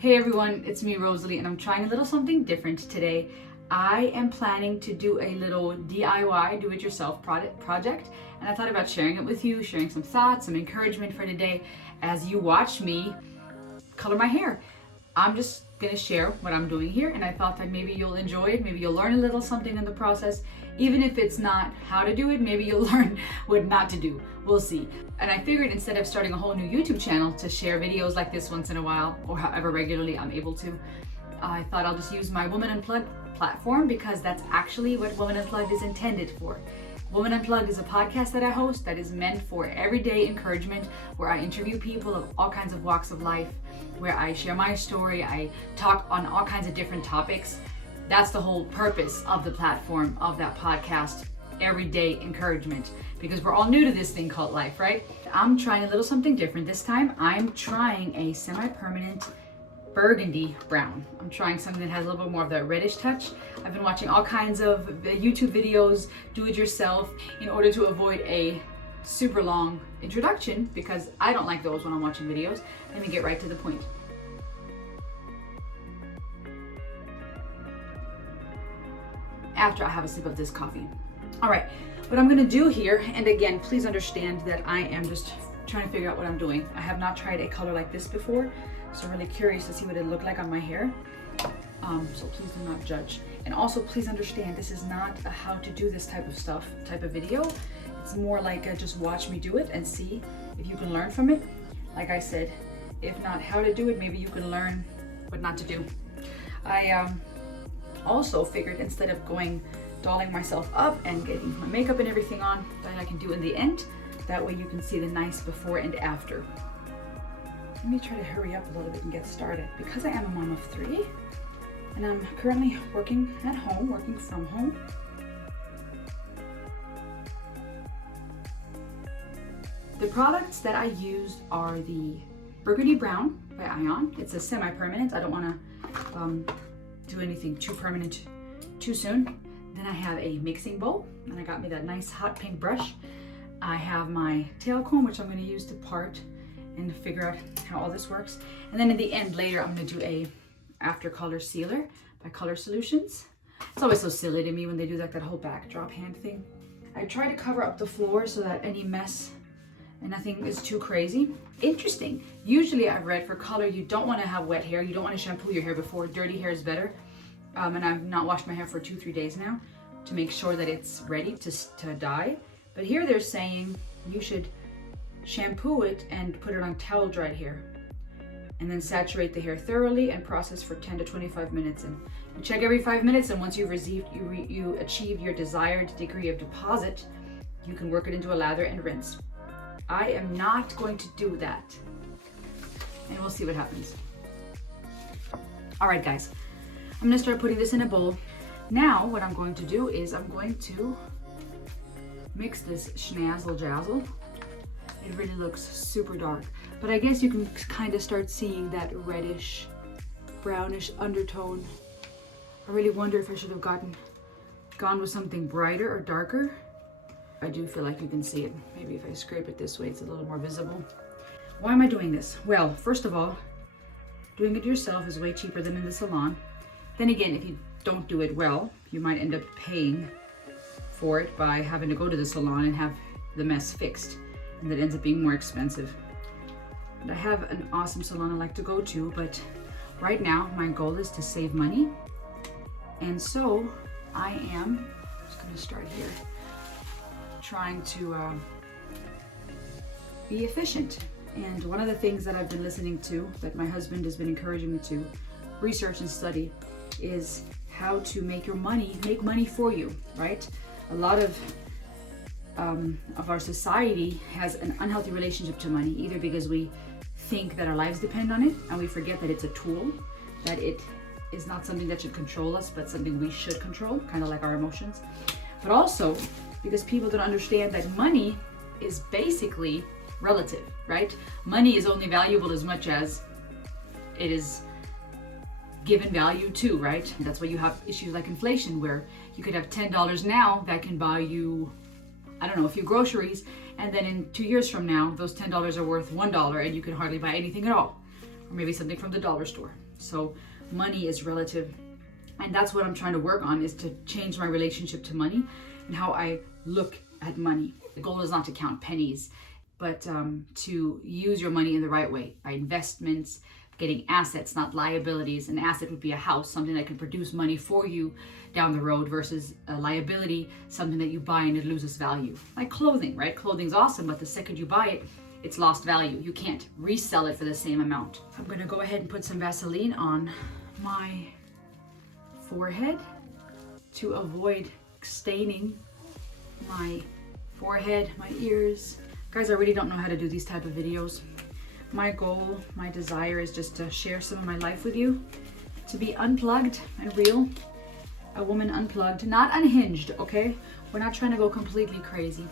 Hey everyone, it's me Rosalie and I'm trying a little something different today. I am planning to do a little DIY, do-it-yourself project, and I thought about sharing it with you, sharing some thoughts, some encouragement for today as you watch me color my hair. I'm just gonna share what I'm doing here, and I thought that maybe you'll enjoy it, maybe you'll learn a little something in the process. Even if it's not how to do it, maybe you'll learn what not to do. We'll see. And I figured instead of starting a whole new YouTube channel to share videos like this once in a while, or however regularly I'm able to, I thought I'll just use my Woman Unplugged platform, because that's actually what Woman Unplugged is intended for. Woman Unplugged is a podcast that I host that is meant for everyday encouragement, where I interview people of all kinds of walks of life, where I share my story, I talk on all kinds of different topics. That's the whole purpose of the platform, of that podcast, everyday encouragement, because we're all new to this thing called life, right? I'm trying a little something different this time. I'm trying a semi-permanent burgundy brown. I'm trying something that has a little bit more of that reddish touch. I've been watching all kinds of YouTube videos, do it yourself, in order to avoid a super long introduction, because I don't like those when I'm watching videos. Let me get right to the point. After I have a sip of this coffee. All right, what I'm gonna do here, and again, please understand that I am just trying to figure out what I'm doing. I have not tried a color like this before, so I'm really curious to see what it looked like on my hair. So please do not judge. And also please understand, this is not a how to do this type of video. It's more like a just watch me do it and see if you can learn from it. Like I said, if not how to do it, maybe you can learn what not to do. I also figured instead of dolling myself up and getting my makeup and everything on, that I can do in the end. That way you can see the nice before and after. Let me try to hurry up a little bit and get started, because I am a mom of 3 and I'm currently working at home, working from home. The products that I used are the Burgundy Brown by Ion. It's a semi-permanent. I don't want to do anything too permanent too soon. Then I have a mixing bowl, and I got me that nice hot pink brush. I have my tail comb, which I'm going to use to part and figure out how all this works. And then in the end, later, I'm going to do a after color sealer by Color Solutions. It's always so silly to me when they do that whole backdrop hand thing. I try to cover up the floor so that any mess and nothing is too crazy. Interesting. Usually I've read for color, you don't want to have wet hair. You don't want to shampoo your hair before. Dirty hair is better. And I've not washed my hair for 2-3 days now to make sure that it's ready to dye. But here they're saying you should shampoo it and put it on towel dried hair, and then saturate the hair thoroughly and process for 10 to 25 minutes. And you check every 5 minutes, and once you've you achieve your desired degree of deposit, you can work it into a lather and rinse. I am not going to do that, and we'll see what happens. All right, guys, I'm gonna start putting this in a bowl. Now, what I'm going to do is I'm going to mix this schnazzle jazzle. It really looks super dark, but I guess you can kind of start seeing that reddish, brownish undertone. I really wonder if I should have gone with something brighter or darker. I do feel like you can see it. Maybe if I scrape it this way, it's a little more visible. Why am I doing this? Well, first of all, doing it yourself is way cheaper than in the salon. Then again, if you don't do it well, you might end up paying for it by having to go to the salon and have the mess fixed. And that ends up being more expensive. And I have an awesome salon I like to go to, but right now my goal is to save money. And so I am just gonna start here, trying to be efficient. And one of the things that I've been listening to, that my husband has been encouraging me to research and study, is how to make money for you, right? A lot of our society has an unhealthy relationship to money, either because we think that our lives depend on it and we forget that it's a tool, that it is not something that should control us, but something we should control, kind of like our emotions. But also because people don't understand that money is basically relative, right? Money is only valuable as much as it is given value to, right? And that's why you have issues like inflation, where you could have $10 now that can buy you, I don't know, a few groceries, and then in 2 years from now, those $10 are worth $1 and you can hardly buy anything at all. Or maybe something from the dollar store. So money is relative. And that's what I'm trying to work on, is to change my relationship to money and how I look at money. The goal is not to count pennies, but to use your money in the right way by investments, getting assets, not liabilities. An asset would be a house, something that can produce money for you down the road, versus a liability, something that you buy and it loses value. Like clothing, right? Clothing's awesome, but the second you buy it, it's lost value. You can't resell it for the same amount. I'm gonna go ahead and put some Vaseline on my forehead to avoid staining my forehead, my ears. Guys, I really don't know how to do these type of videos. My goal, my desire is just to share some of my life with you, to be unplugged and real. A woman unplugged, not unhinged, okay? We're not trying to go completely crazy,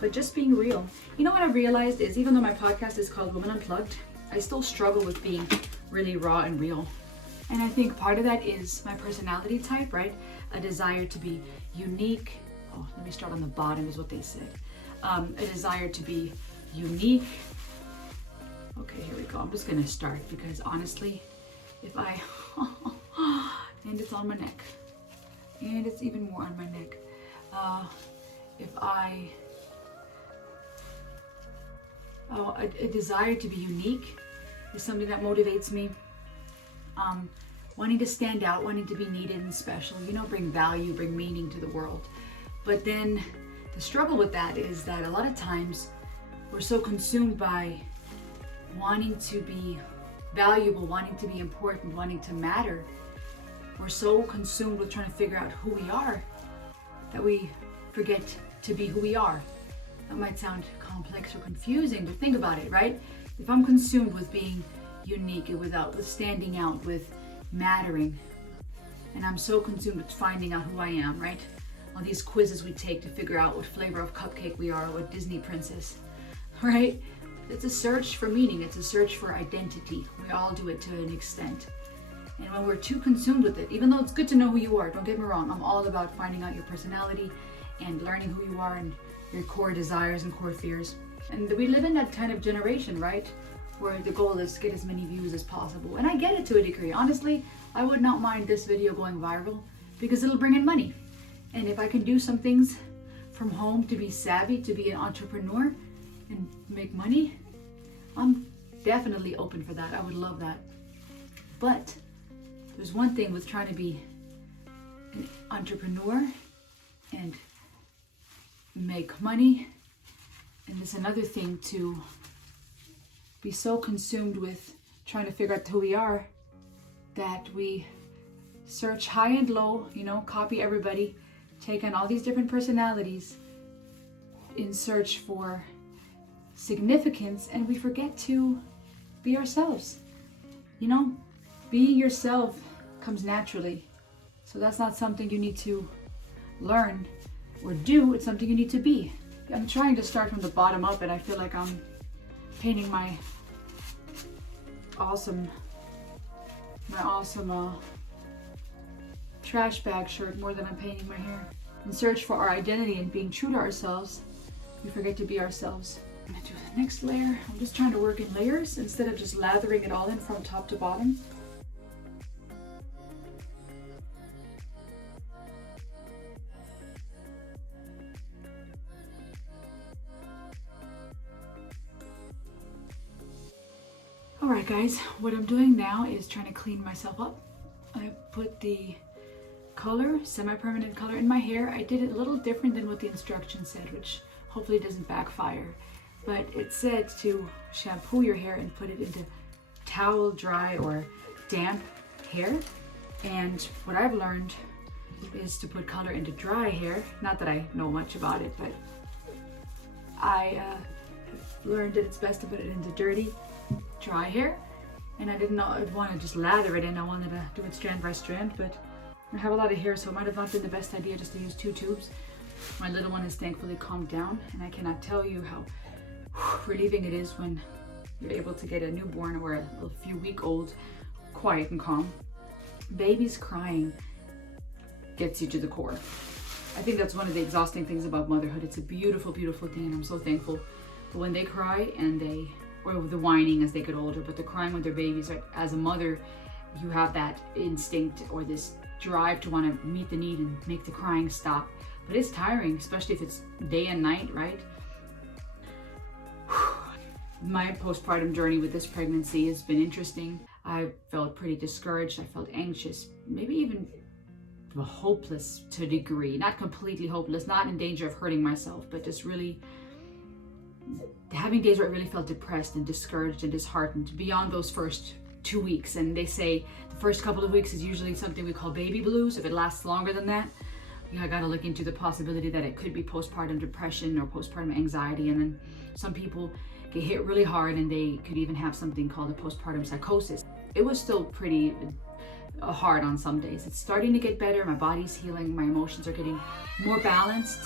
but just being real. You know what I realized is, even though my podcast is called Woman Unplugged, I still struggle with being really raw and real. And I think part of that is my personality type, right? A desire to be unique. Oh, let me start on the bottom is what they said. A desire to be unique. Okay, here we go. I'm just gonna start because honestly, if I, and it's on my neck. And it's even more on my neck. A desire to be unique is something that motivates me. Wanting to stand out, wanting to be needed and special, you know, bring value, bring meaning to the world. But then the struggle with that is that a lot of times we're so consumed by wanting to be valuable, wanting to be important, wanting to matter. We're so consumed with trying to figure out who we are that we forget to be who we are. That might sound complex or confusing, but think about it, right? If I'm consumed with being unique, with standing out, with mattering, and I'm so consumed with finding out who I am, right? All these quizzes we take to figure out what flavor of cupcake we are, what Disney princess, right? It's a search for meaning. It's a search for identity. We all do it to an extent. And when we're too consumed with it, even though it's good to know who you are, don't get me wrong, I'm all about finding out your personality and learning who you are and your core desires and core fears. And we live in that kind of generation, right? Where the goal is to get as many views as possible. And I get it to a degree. Honestly, I would not mind this video going viral because it'll bring in money. And if I can do some things from home to be savvy, to be an entrepreneur and make money, I'm definitely open for that. I would love that. But there's one thing with trying to be an entrepreneur and make money, and there's another thing to be so consumed with trying to figure out who we are that we search high and low, you know, copy everybody, take on all these different personalities in search for significance, and we forget to be ourselves. You know, being yourself comes naturally. So that's not something you need to learn or do, it's something you need to be. I'm trying to start from the bottom up, and I feel like I'm painting my awesome trash bag shirt more than I'm painting my hair. In search for our identity and being true to ourselves, we forget to be ourselves. I'm gonna do the next layer. I'm just trying to work in layers instead of just lathering it all in from top to bottom. Alright guys, what I'm doing now is trying to clean myself up. I put the color, semi-permanent color in my hair. I did it a little different than what the instructions said, which hopefully doesn't backfire. But it said to shampoo your hair and put it into towel, dry, or damp hair. And what I've learned is to put color into dry hair. Not that I know much about it, but I have learned that it's best to put it into dirty, dry hair. And I didn't know I'd want to just lather it in. I wanted to do it strand by strand, but I have a lot of hair, so it might have not been the best idea just to use 2 tubes. My little one has thankfully calmed down, and I cannot tell you how relieving it is when you're able to get a newborn or a few week old quiet and calm. Babies crying gets you to the core. I think that's one of the exhausting things about motherhood. It's a beautiful, beautiful thing, and I'm so thankful. But when they cry or the whining as they get older, but the crying with their babies, as a mother, you have that instinct or this drive to want to meet the need and make the crying stop. But it's tiring, especially if it's day and night, right? My postpartum journey with this pregnancy has been interesting. I felt pretty discouraged. I felt anxious, maybe even hopeless to a degree. Not completely hopeless, not in danger of hurting myself, but just really having days where I really felt depressed and discouraged and disheartened beyond those first 2 weeks. And they say the first couple of weeks is usually something we call baby blues. If it lasts longer than that, I got to look into the possibility that it could be postpartum depression or postpartum anxiety. And then some people get hit really hard and they could even have something called a postpartum psychosis. It was still pretty hard on some days. It's starting to get better. My body's healing. My emotions are getting more balanced.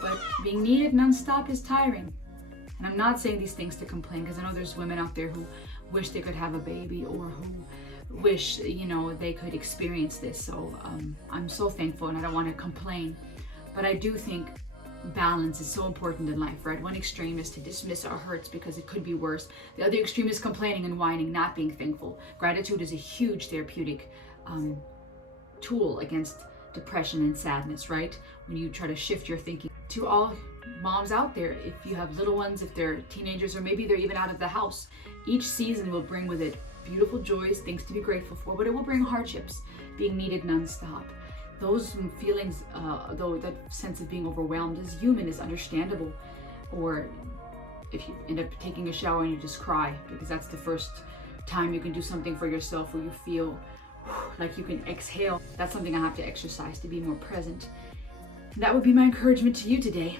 But being needed nonstop is tiring. And I'm not saying these things to complain, because I know there's women out there who wish they could have a baby or who wish, they could experience this. So I'm so thankful, and I don't want to complain. But I do think balance is so important in life, right? One extreme is to dismiss our hurts because it could be worse. The other extreme is complaining and whining, not being thankful. Gratitude is a huge therapeutic tool against depression and sadness, right? When you try to shift your thinking. To all moms out there, if you have little ones, if they're teenagers, or maybe they're even out of the house, each season will bring with it beautiful joys, things to be grateful for, but it will bring hardships, being needed nonstop. Those feelings, though, that sense of being overwhelmed is human, is understandable. Or if you end up taking a shower and you just cry, because that's the first time you can do something for yourself where you feel like you can exhale. That's something I have to exercise to be more present. And that would be my encouragement to you today.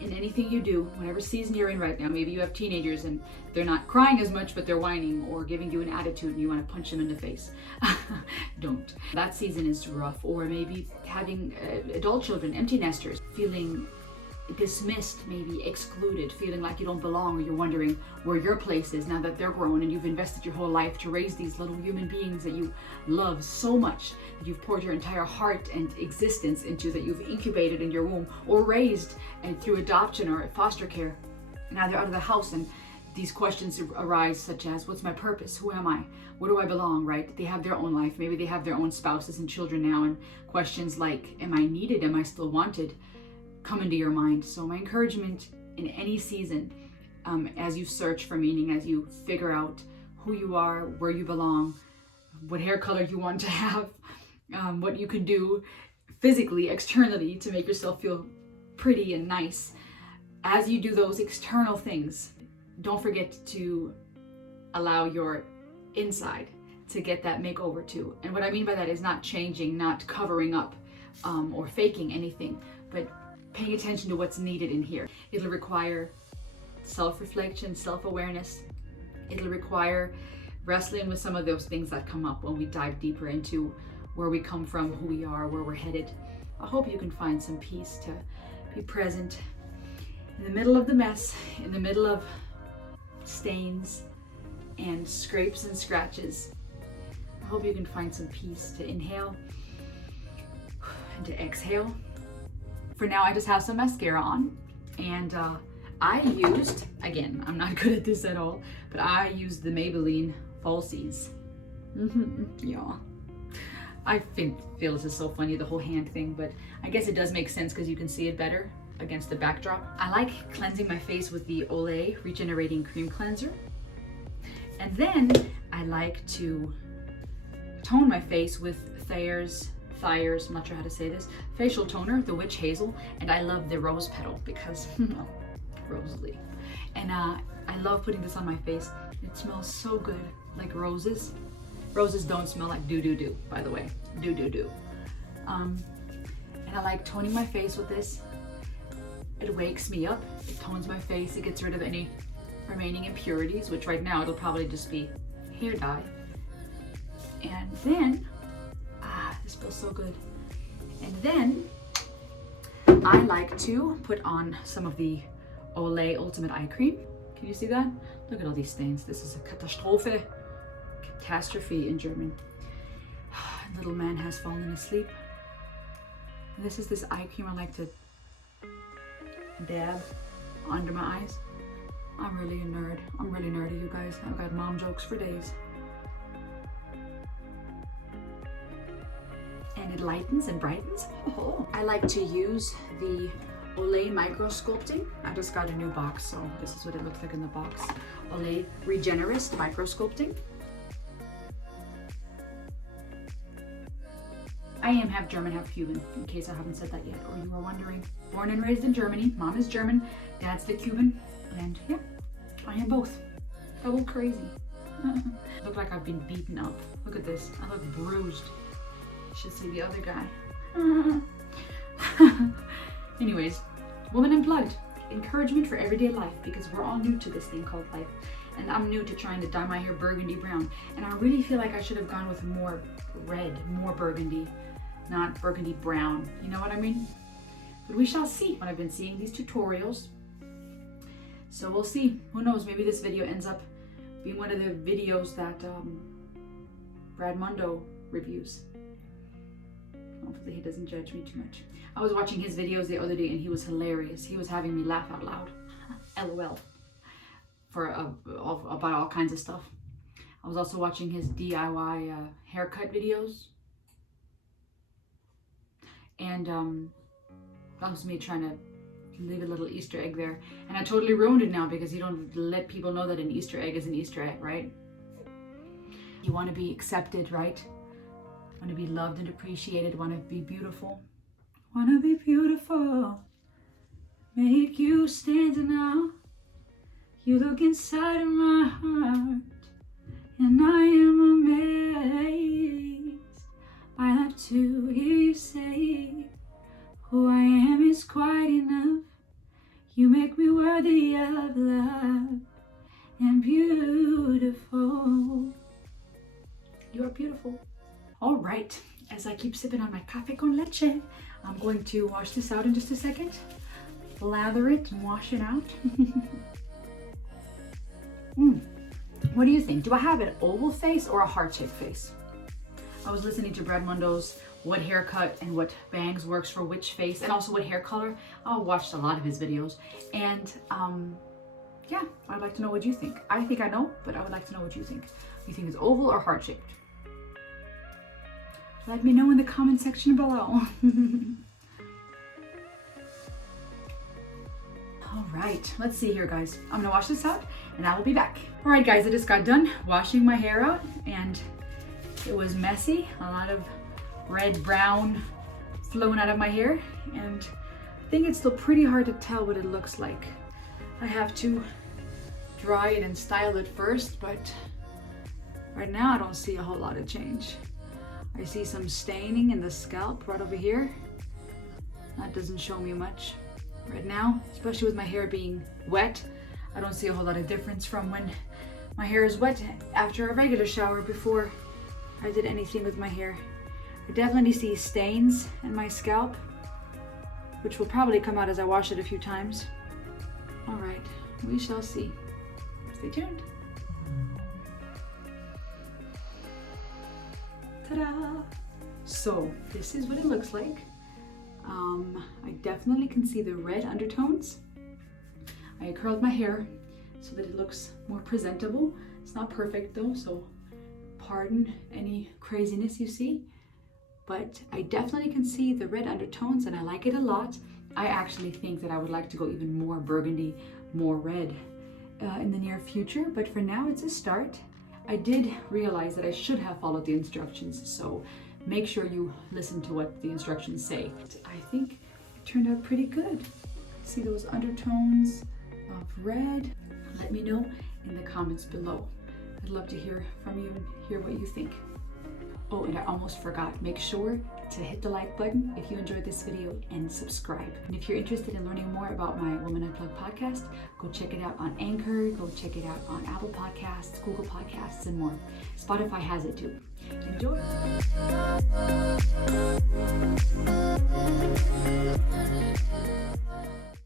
In anything you do, whatever season you're in right now, maybe you have teenagers and they're not crying as much, but they're whining or giving you an attitude and you want to punch them in the face. Don't. That season is rough. Or maybe having adult children, empty nesters, feeling dismissed, maybe excluded, feeling like you don't belong, or you're wondering where your place is now that they're grown and you've invested your whole life to raise these little human beings that you love so much, that you've poured your entire heart and existence into, that you've incubated in your womb or raised and through adoption or foster care. Now they're out of the house and these questions arise, such as, what's my purpose? Who am I? Where do I belong, right? They have their own life. Maybe they have their own spouses and children now, and questions like, am I needed? Am I still wanted? Come into your mind. So my encouragement in any season, as you search for meaning, as you figure out who you are, where you belong, what hair color you want to have, what you can do physically, externally to make yourself feel pretty and nice. As you do those external things, don't forget to allow your inside to get that makeover too. And what I mean by that is not changing, not covering up or faking anything, but paying attention to what's needed in here. It'll require self-reflection, self-awareness. It'll require wrestling with some of those things that come up when we dive deeper into where we come from, who we are, where we're headed. I hope you can find some peace to be present in the middle of the mess, in the middle of stains and scrapes and scratches. I hope you can find some peace to inhale and to exhale. For now, I just have some mascara on, and I used, again, I'm not good at this at all, but I used the Maybelline Falsies. Yeah. I feel this is so funny, the whole hand thing, but I guess it does make sense because you can see it better against the backdrop. I like cleansing my face with the Olay Regenerating Cream Cleanser. And then I like to tone my face with Thayer's, I'm not sure how to say this, facial toner, the Witch Hazel, and I love the Rose Petal because, Rosalie. And I love putting this on my face. It smells so good, like roses. Roses don't smell like do, by the way, do. And I like toning my face with this. It wakes me up, it tones my face, it gets rid of any remaining impurities, which right now it'll probably just be hair dye. And then, this feels so good. And then I like to put on some of the Olay Ultimate Eye Cream. Can you see that? Look at all these stains. This is a Katastrophe. Catastrophe in German. Little man has fallen asleep. And this is this eye cream I like to dab under my eyes. I'm really a nerd. I'm really nerdy, you guys. I've got mom jokes for days. And it lightens and brightens. Oh. I like to use the Olay micro sculpting. I just got a new box, so this is what it looks like in the box. Olay Regenerist micro sculpting. I am half German, half Cuban, in case I haven't said that yet, or you were wondering. Born and raised in Germany. Mom is German, dad's the Cuban, and yeah, I am both. Double crazy. Look like I've been beaten up. Look at this. I look bruised. You should see the other guy. Anyways, Woman Unplugged. Encouragement for everyday life, because we're all new to this thing called life. And I'm new to trying to dye my hair burgundy brown. And I really feel like I should have gone with more red, more burgundy, not burgundy brown. You know what I mean? But we shall see when I've been seeing these tutorials. So we'll see. Who knows? Maybe this video ends up being one of the videos that Brad Mondo reviews. Hopefully he doesn't judge me too much. I was watching his videos the other day and he was hilarious. He was having me laugh out loud. LOL. For about all kinds of stuff. I was also watching his DIY haircut videos. And that was me trying to leave a little Easter egg there. And I totally ruined it now because you don't let people know that an Easter egg is an Easter egg, right? You want to be accepted, right? Want to be loved and appreciated. Want to be beautiful. Want to be beautiful. Make you stand now. You look inside of my heart, and I am amazed. I love to hear you say, who I am is quite enough. You make me worthy of love and beautiful. You are beautiful. All right, as I keep sipping on my café con leche, I'm going to wash this out in just a second. Lather it and wash it out. What do you think? Do I have an oval face or a heart-shaped face? I was listening to Brad Mondo's what haircut and what bangs works for which face, and also what hair color. I watched a lot of his videos, and yeah, I'd like to know what you think. I think I know, but I would like to know what you think. You think it's oval or heart-shaped? Let me know in the comment section below. All right, let's see here, guys. I'm gonna wash this out and I will be back. All right, guys, I just got done washing my hair out and it was messy. A lot of red, brown flowing out of my hair. And I think it's still pretty hard to tell what it looks like. I have to dry it and style it first, but right now I don't see a whole lot of change. I see some staining in the scalp right over here. That doesn't show me much. Right now, especially with my hair being wet, I don't see a whole lot of difference from when my hair is wet after a regular shower before I did anything with my hair. I definitely see stains in my scalp, which will probably come out as I wash it a few times. All right, we shall see. Stay tuned. Ta-da! So this is what it looks like. I definitely can see the red undertones. I curled my hair so that it looks more presentable. It's not perfect though, so pardon any craziness you see. But I definitely can see the red undertones and I like it a lot. I actually think that I would like to go even more burgundy, more red in the near future, but for now it's a start. I did realize that I should have followed the instructions, so make sure you listen to what the instructions say. I think it turned out pretty good. See those undertones of red? Let me know in the comments below. I'd love to hear from you and hear what you think. Oh, and I almost forgot. Make sure to hit the like button if you enjoyed this video and subscribe. And if you're interested in learning more about my Woman Unplugged podcast, go check it out on Anchor, go check it out on Apple Podcasts, Google Podcasts, and more. Spotify has it too. Enjoy.